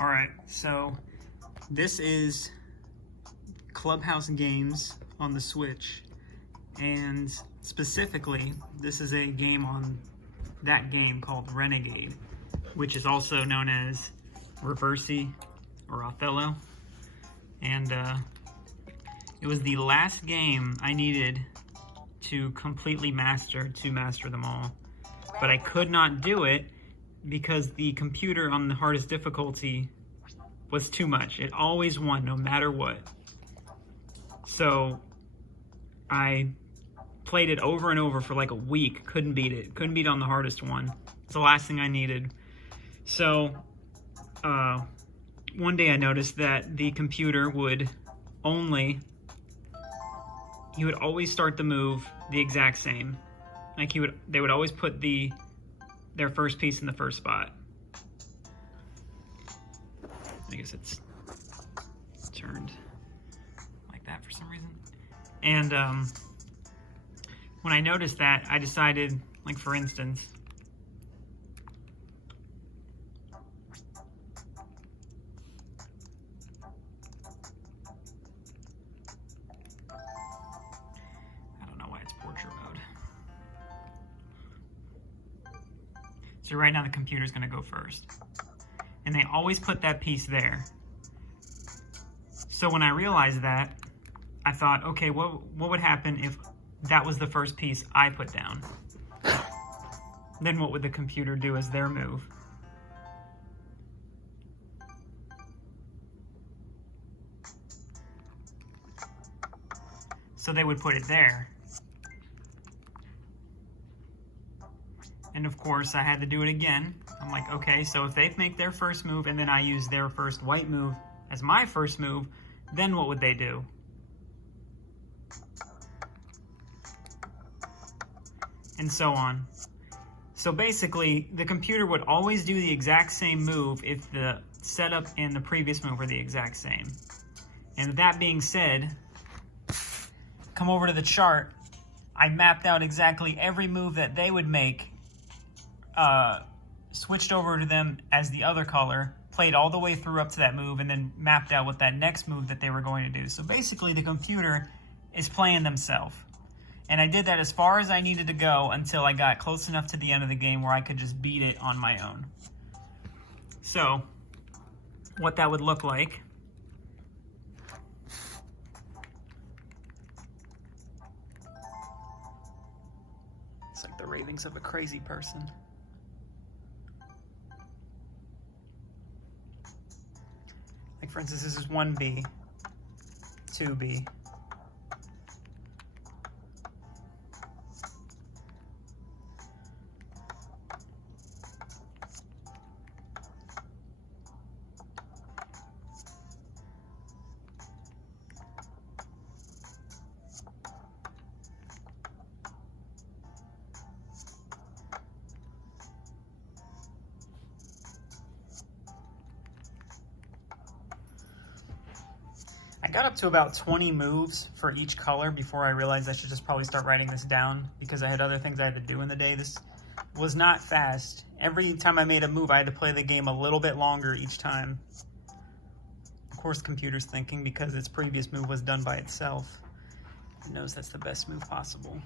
Alright, so this is Clubhouse games on the Switch, and specifically, this is a game on that game called Renegade, which is also known as Reversi or Othello, and it was the last game I needed to completely master them all, but I could not do it because the computer on the hardest difficulty was too much. It always won no matter what. So I played it over and over for like a week, couldn't beat it on the hardest one. It's the last thing I needed. So one day I noticed that the computer would always start the move the exact same. Like they would always put their first piece in the first spot. I guess it's turned like that for some reason. And when I noticed that, I decided, like for instance, I don't know why it's portrait mode. So right now the computer's gonna go first. And they always put that piece there. So when I realized that, I thought, okay, what would happen if that was the first piece I put down? Then what would the computer do as their move? So they would put it there. And of course, I had to do it again. I'm like, okay, so if they make their first move and then I use their first white move as my first move, then what would they do? And so on. So basically, the computer would always do the exact same move if the setup and the previous move were the exact same. And that being said, come over to the chart, I mapped out exactly every move that they would make, switched over to them as the other color, played all the way through up to that move, and then mapped out what that next move that they were going to do. So basically, the computer is playing themselves. And I did that as far as I needed to go until I got close enough to the end of the game where I could just beat it on my own. So, what that would look like. It's like the ravings of a crazy person. Like for instance, this is 1B, 2B. I got up to about 20 moves for each color before I realized I should just probably start writing this down because I had other things I had to do in the day. This was not fast. Every time I made a move, I had to play the game a little bit longer each time. Of course, the computer's thinking because its previous move was done by itself. It knows that's the best move possible.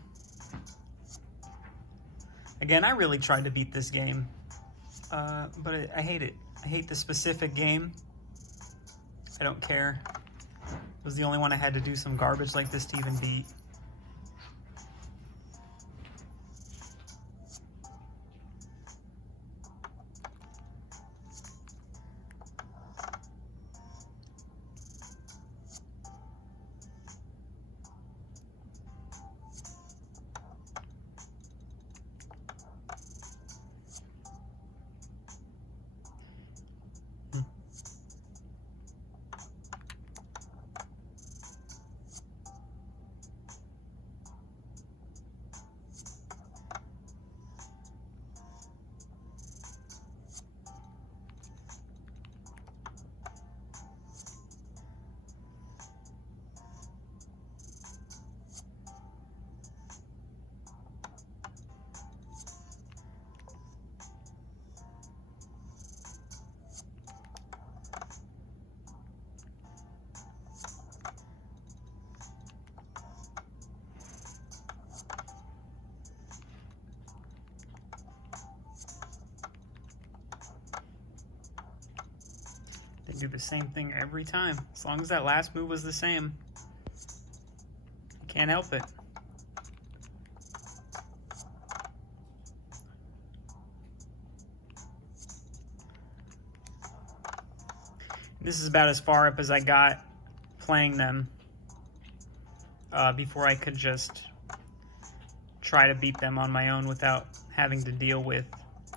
Again, I really tried to beat this game, but I hate it. I hate the specific game. I don't care. It was the only one I had to do some garbage like this to even beat. can do the same thing every time. As long as that last move was the same. Can't help it. This is about as far up as I got playing them before I could just try to beat them on my own without having to deal with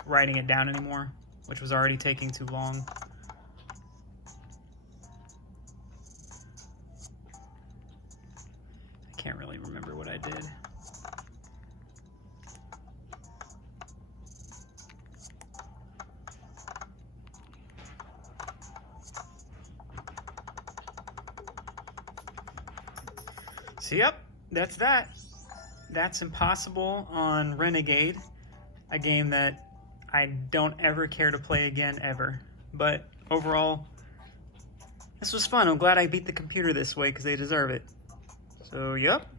writing it down anymore, which was already taking too long. I can't really remember what I did. So yep, that's that. That's Impossible on Renegade, a game that I don't ever care to play again, ever. But overall, this was fun. I'm glad I beat the computer this way because they deserve it. So yep.